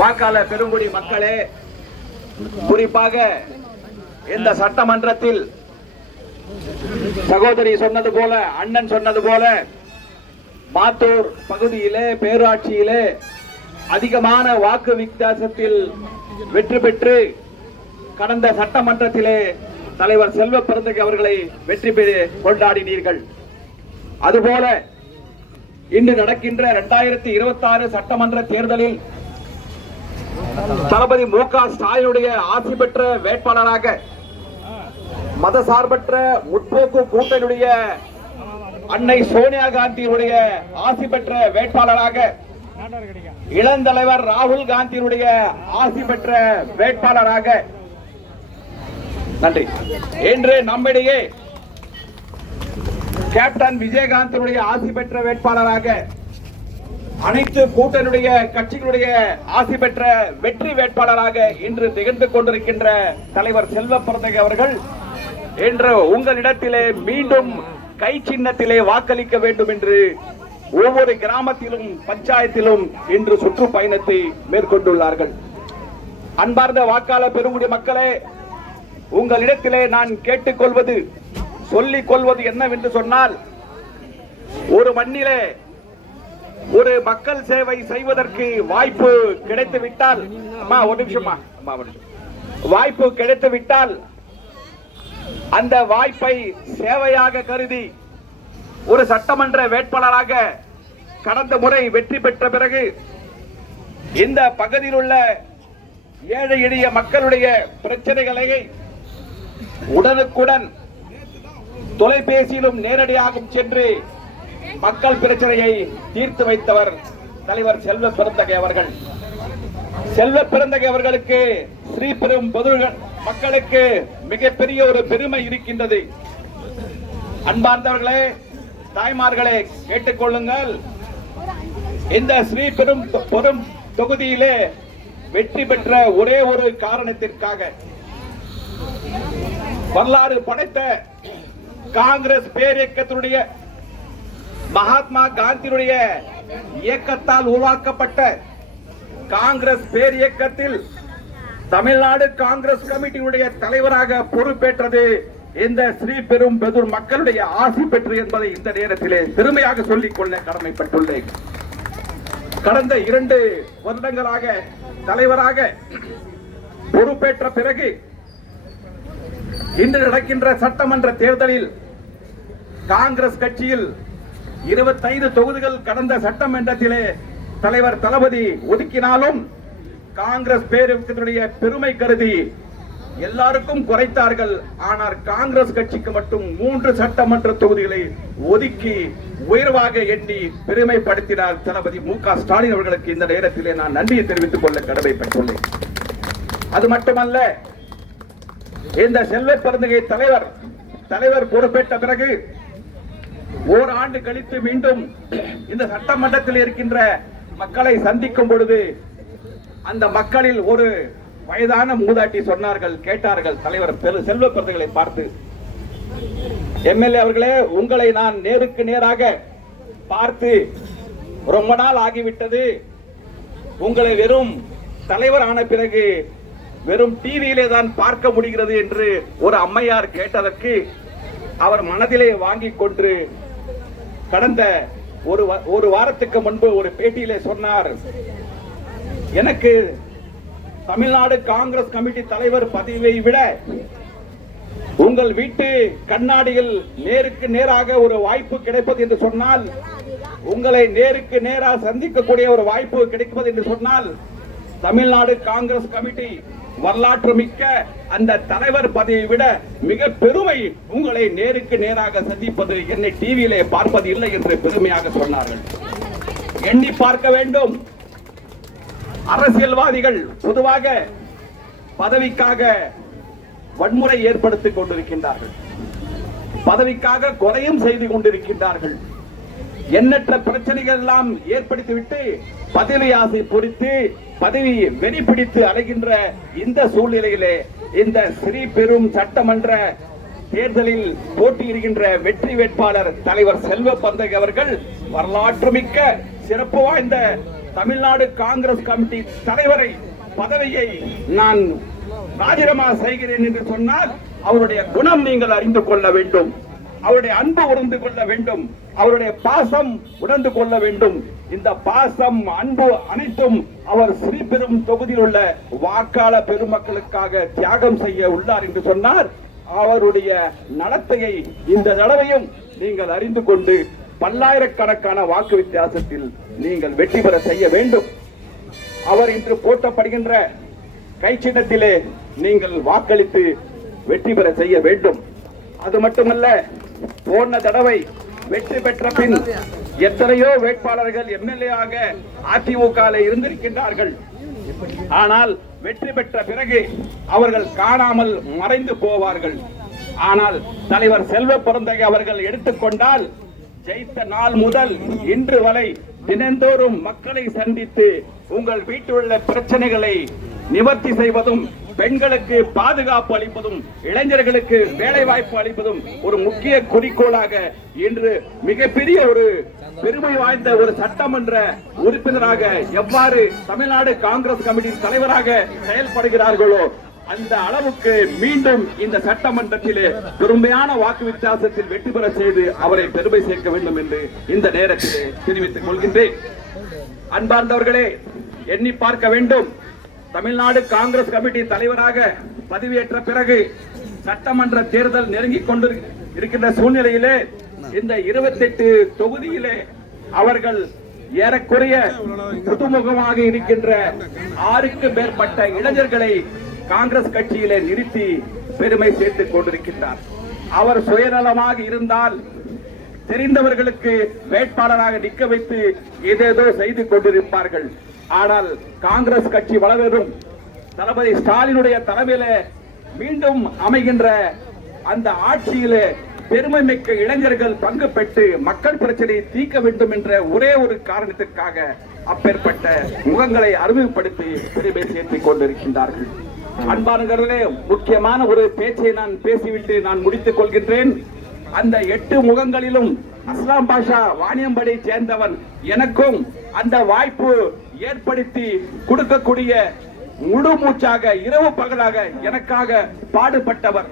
வாக்காளர் பெருங்குடி மக்களே, குறிப்பாக இந்த சட்டமன்றத்தில் சகோதரி சொன்னது போல, அண்ணன் சொன்னது போல, மாத்தூர் பகுதியிலே பேராட்சியிலே அதிகமான வாக்கு வித்தியாசத்தில் வெற்றி பெற்று கடந்த சட்டமன்றத்திலே தலைவர் செல்வ பெருந்தகை அவர்களை வெற்றி பெற்று கொண்டாடினீர்கள். அதுபோல இன்று நடக்கின்ற 2026 சட்டமன்ற தேர்தலில் தளபதி மு.க. ஸ்டாலினுடைய ஆசி பெற்ற வேட்பாளராக, மதசார்பற்ற முற்போக்கு கூட்டணியுடைய அன்னை சோனியா காந்தியுடைய ஆசி பெற்ற வேட்பாளராக, இளந்தலைவர் ராகுல் காந்தியுடைய ஆசி பெற்ற வேட்பாளராக, நன்றி, இன்று நம்மிடையே கேப்டன் விஜயகாந்தினுடைய ஆசி பெற்ற வேட்பாளராக, அனைத்து கூட்டணியுடைய கட்சிகளுடைய ஆசி பெற்ற வெற்றி வேட்பாளராக இன்று திகழ்ந்து கொண்டிருக்கின்ற தலைவர் செல்வ பெருந்தகை அவர்கள் இன்று உங்களிடத்திலே மீண்டும் கை சின்னத்திலே வாக்களிக்க வேண்டும் என்று ஒவ்வொரு கிராமத்திலும் பஞ்சாயத்திலும் இன்று சுற்றுப்பயணத்தை மேற்கொண்டுள்ளார்கள். அன்பார்ந்த வாக்காளர் பெருங்குடி மக்களே, உங்களிடத்திலே நான் கேட்டுக்கொள்வது, சொல்லிக் கொள்வது என்னவென்று சொன்னால், ஒரு மண்ணிலே ஒரு மக்கள் சேவை செய்வதற்கு வாய்ப்பு கிடைத்துவிட்டால், ஒரு நிமிஷமா, வாய்ப்பு கிடைத்துவிட்டால் அந்த வாய்ப்பை சேவையாக கருதி ஒரு சட்டமன்ற வேட்பாளராக கடந்த முறை வெற்றி பெற்ற பிறகு இந்த பகுதியில் உள்ள ஏழை எளிய மக்களுடைய பிரச்சனைகளை உடனுக்குடன் தொலைபேசியிலும் நேரடியாக சென்று மக்கள் பிரச்சனையை தீர்த்து வைத்தவர் தலைவர் செல்வ பெருந்தகை அவர்கள். செல்வ பெருந்தகை அவர்களுக்கு ஸ்ரீபெரும்புதூர் மக்களுக்கு மிகப்பெரிய ஒரு பெருமை இருக்கின்றது. அன்பார்ந்தவர்களே, தாய்மார்களே, கேட்டுக்கொள்ளுங்கள். இந்த ஸ்ரீபெரும்புதூர் தொகுதியிலே வெற்றி பெற்ற ஒரே ஒரு காரணத்திற்காக, வரலாறு படைத்த காங்கிரஸ் பேரியக்கத்தினுடைய மகாத்மா காந்தியுடைய இயக்கத்தால் உருவாக்கப்பட்ட காங்கிரஸ் பேரியக்கத்தில் தமிழ்நாடு காங்கிரஸ் கமிட்டியுடைய தலைவராக பொறுப்பேற்றது இந்த ஸ்ரீபெரும்புதூர் மக்களுடைய ஆசி பெற்று என்பதை இந்த நேரத்திலே பெருமையாக சொல்லிக் கொள்ள கடமைப்பட்டுள்ளேன். கடந்த 2 வருடங்களாக தலைவராக பொறுப்பேற்ற பிறகு இன்று நடக்கின்ற சட்டமன்ற தேர்தலில் காங்கிரஸ் கட்சியில் 25 தொகுதிகள் கடந்த சட்டமன்றத்திலே தலைவர் தளபதி ஒதுக்கினாலும் காங்கிரஸ் பேரியக்கத்தினுடைய பெருமை கருதி எல்லாருக்கும் குறைத்தார்கள். ஆனால் காங்கிரஸ் கட்சிக்கு மட்டும் 3 சட்டமன்ற தொகுதிகளை ஒதுக்கி உயர்வாக எண்ணி பெருமைப்படுத்தினார் தளபதி மு.க. ஸ்டாலின் அவர்களுக்கு இந்த நேரத்திலே நான் நன்றியை தெரிவித்துக் கொள்ள கடமைப்பட்டுள்ளேன். அது மட்டுமல்ல, இந்த செல்வ பெருந்தகை தலைவர் பொறுப்பேற்ற பிறகு ஓராண்டு கழித்து மீண்டும் இந்த சட்டமன்றத்தில் இருக்கின்ற மக்களை சந்திக்கும் பொழுது அந்த மக்களில் ஒரு வயதான மூதாட்டி சொன்னார்கள், கேட்டார்கள் தலைவர் செல்வ பெருந்தகையை பார்த்து, எம்எல்ஏ அவர்களே, உங்களை நான் நேருக்கு நேராக பார்த்து ரொம்ப நாள் ஆகிவிட்டது, உங்களை வெறும் தலைவர் ஆன பிறகு வெறும் டிவியிலே தான் பார்க்க முடிகிறது என்று ஒரு அம்மையார் கேட்டதற்கு அவர் மனதிலே வாங்கி கொண்டு கடந்த ஒரு வாரத்துக்கு முன்பு ஒரு பேட்டியிலே சொன்னார், எனக்கு தமிழ்நாடு காங்கிரஸ் கமிட்டி தலைவர் பதவியை விட உங்கள் வீட்டு கண்ணாடியில் நேருக்கு நேராக ஒரு வாய்ப்பு கிடைப்பது என்று சொன்னால், உங்களை நேருக்கு நேராக சந்திக்கக்கூடிய ஒரு வாய்ப்பு கிடைப்பது என்று சொன்னால், தமிழ்நாடு காங்கிரஸ் கமிட்டி வரலாற்று மிக்க அந்த தலைவர் பதவியை விட மிக பெருமை உங்களை நேருக்கு நேராக சந்திப்பது, என்னை டிவியிலே பார்ப்பது இல்லை என்று பெருமையாக சொன்னார்கள். எண்ணி பார்க்க வேண்டும். அரசியல்வாதிகள் பொதுவாக பதவிக்காக வன்முறை ஏற்படுத்திக் கொண்டிருக்கின்றார்கள், பதவிக்காக கொலையும் செய்து கொண்டிருக்கின்றார்கள். எண்ணற்ற பிரச்சனைகள் எல்லாம் ஏற்படுத்திவிட்டு பதவி ஆசை பொறித்து பதவி வெறி பிடித்து அலைகின்ற இந்த சூழ்நிலையிலே இந்த ஸ்ரீபெரும் சட்டமன்ற தேர்தலில் போட்டியிடுகின்ற வெற்றி வேட்பாளர் தலைவர் செல்வ பெருந்தகை அவர்கள் வரலாற்று மிக்க சிறப்பு வாய்ந்த தமிழ்நாடு காங்கிரஸ் கமிட்டி தலைவரை பதவியை நான் ராஜினாமா செய்கிறேன் என்று சொன்னால் அவருடைய குணம் நீங்கள் அறிந்து கொள்ள வேண்டும், அவருடைய அன்பு உணர்ந்து கொள்ள வேண்டும், அவருடைய பாசம் உணர்ந்து கொள்ள வேண்டும். இந்த பாசம் அன்பு அனைத்தும் அவர் ஸ்ரீபெரும் தொகுதியில் உள்ள வாக்காளர் பெருமக்களுக்காக தியாகம் செய்ய உள்ளார் என்று சொன்னார். அவருடைய நடத்தையை இந்த தடவையும் நீங்கள் அறிந்து கொண்டு பல்லாயிரக்கணக்கான வாக்கு வித்தியாசத்தில் நீங்கள் வெற்றி பெற செய்ய வேண்டும். அவர் இன்று போட்டப்படுகின்ற கை சின்னத்திலே நீங்கள் வாக்களித்து வெற்றி பெற செய்ய வேண்டும். அது மட்டுமல்ல, போன தடவை வெற்றி பெற்ற பின் எத்தனையோ வேட்பாளர்கள் எம்எல்ஏ ஆக அதிமுக இருந்திருக்கின்றார்கள். ஆனால் வெற்றி பெற்ற பிறகு அவர்கள் காணாமல் மறைந்து போவார்கள். ஆனால் தலைவர் செல்வ பெருந்தகை அவர்கள் எடுத்துக்கொண்டால் ஜெயித்த நாள் முதல் இன்று வரை தினந்தோறும் மக்களை சந்தித்து உங்கள் வீட்டில் உள்ள பிரச்சனைகளை நிவர்த்தி செய்வதும், பெண்களுக்கு பாதுகாப்பு அளிப்பதும், இளைஞர்களுக்கு வேலை வாய்ப்பு அளிப்பதும் ஒரு முக்கிய குறிக்கோளாக இன்று மிகப்பெரிய ஒரு பெருமை வாய்ந்த ஒரு சட்டமன்ற உறுப்பினராக எவ்வாறு தமிழ்நாடு காங்கிரஸ் கமிட்டி தலைவராக செயல்படுகிறார்களோ அந்த அளவுக்கு மீண்டும் இந்த சட்டமன்றத்திலே பெருமையான வாக்கு வித்தியாசத்தில் வெற்றி பெற செய்து அவரை பெருமை சேர்க்க வேண்டும் என்று இந்த நேரத்திலே தெரிவித்துக் கொள்கின்றேன். அன்பார்ந்தவர்களே, எண்ணி பார்க்க வேண்டும். தமிழ்நாடு காங்கிரஸ் கமிட்டி தலைவராக பதவியேற்ற பிறகு சட்டமன்ற தேர்தல் நெருங்கிக் கொண்டு இருக்கின்ற சூழ்நிலையிலே இந்த 28 தொகுதியிலே அவர்கள் ஏறக்குறைய புதுமுகமாக இருக்கின்ற 6க்கும் மேற்பட்ட இளைஞர்களை காங்கிரஸ் கட்சியிலே நிறுத்தி பெருமை சேர்த்துக் கொண்டிருக்கின்றார். அவர் சுயநலமாக இருந்தால் தெரிந்தவர்களுக்கு வேட்பாளராக நிற்க வைத்து ஏதேதோ செய்து கொண்டிருப்பார்கள். ஆனால் காங்கிரஸ் கட்சி வளரும் தளபதி ஸ்டாலினுடைய தலைமையில மீண்டும் அமைகின்ற அந்த ஆட்சியிலே பெருமை மிக்க இளைஞர்கள் பங்கு பெற்று மக்கள் பிரச்சனையை தீர்க்க வேண்டும் என்ற ஒரே ஒரு காரணத்திற்காக அப்பேற்பட்ட முகங்களை அறிமுகப்படுத்தி பெருமை சேர்த்துக் கொண்டிருக்கின்றார்கள். அன்பானவர்களே, முக்கியமான ஒரு பேச்சை நான் பேசிவிட்டு நான் முடித்துக் கொள்கின்றேன். அந்த 8 முகங்களிலும் அஸ்லாம் பாஷா வாணியம்படி சேர்ந்தவன். எனக்கும் அந்த வாய்ப்பு ஏற்படுத்தி கொடுக்கக்கூடிய முழு மூச்சாக இரவு பகலாக எனக்காக பாடுபட்டவர்.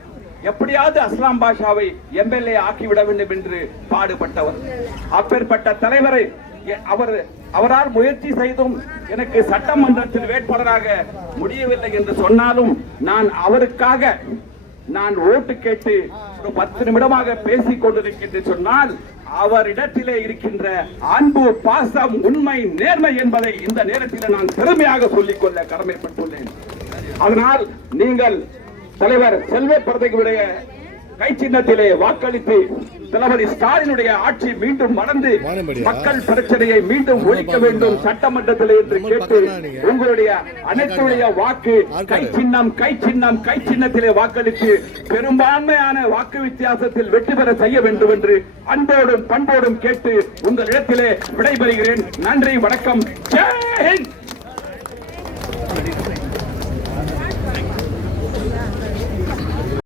எப்படியாவது அஸ்லாம் பாஷாவை எம்எல்ஏ ஆக்கிவிட வேண்டும் என்று பாடுபட்டவர். அப்பேற்பட்ட தலைவரை அவரால் முயற்சி செய்தும் எனக்கு சட்டமன்றத்தில் வேட்பாளராக முடியவில்லை என்று சொன்னாலும் நான் அவருக்காக நான் ஓட்டு கேட்டு ஒரு 10 நிமிடமாக பேசிக் கொண்டிருக்கின்ற சொன்னால் அவரிடத்திலே இருக்கின்ற அன்பு, பாசம், உண்மை, நேர்மை என்பதை இந்த நேரத்தில் நான் பெருமையாக சொல்லிக் கொள்ள கடமைப்பட்டுள்ளேன். அதனால் நீங்கள் தலைவர் செல்வ பெருந்தகையுடைய கை சின்னத்திலே வாக்களித்து தளபதி ஸ்டாலினுடைய ஆட்சி மீண்டும் மறந்து மக்கள் பிரச்சனையை மீண்டும் ஒழிக்க வேண்டும் சட்டமன்றத்தில் என்று கேட்டு உங்களுடைய அனைத்துடைய வாக்கு கை சின்னத்திலே வாக்களித்து பெரும்பான்மையான வாக்கு வித்தியாசத்தில் வெற்றி பெற செய்ய வேண்டும் என்று அன்போடும் பண்போடும் கேட்டு உங்களிடத்திலே விடைபெறுகிறேன். நன்றி, வணக்கம். ஜெய் ஹிந்த்.